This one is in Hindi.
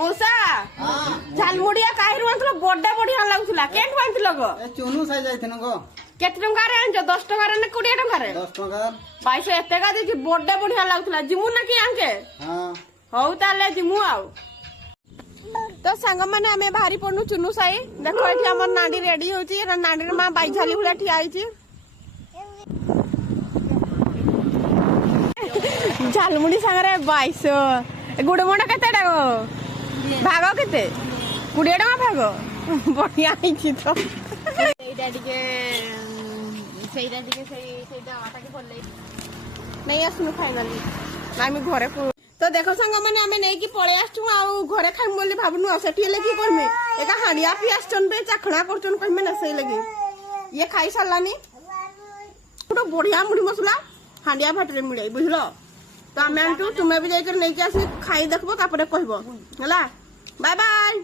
मौसा झालमुड़िया काहिर मानथलो बड्डा बढ़िया लागुला केन मानथलो गो चुनु साइ जाइथिन गो केते टंका रे आनछ 10 टंका रे 20 टंका रे 10 टंका पैसा एते का देछि बड्डा बढ़िया लागुला जिमु ना कि आंके हां हौ ताले जिमु आउ तो संग माने हमें भारी पड़नु चुनु साई देखो एठी हमर नाडी रेडी होची नाडी रे मां बाई झाली हुला ठिया आइची झालमुड़ी संगरे 22 गुड़ मोड़ा केते गो भाग केते 20 टका भाग बढ़िया आइची तो ସେଇଟା ଟିକେ ସେଇଟା ଆଟା के पड़ले नहीं आसनु फाइनली आमी घरे तो देखो संग माने आमे नै कि पळे आछू आ घरे खाइम बोली भाबनु सेठी लगी करमे एका हांडिया पियास्टन पे चाखणा करचन कहमे ना सही लगी ये खाई सालानी तो बढ़िया मुड़ी मसला हांडिया भाटरे मिले बुझलो तो आमे आंटू तुमे भी जाई कर नै कि आसी खाई देखबो तापरे कहबो हला बाय बाय।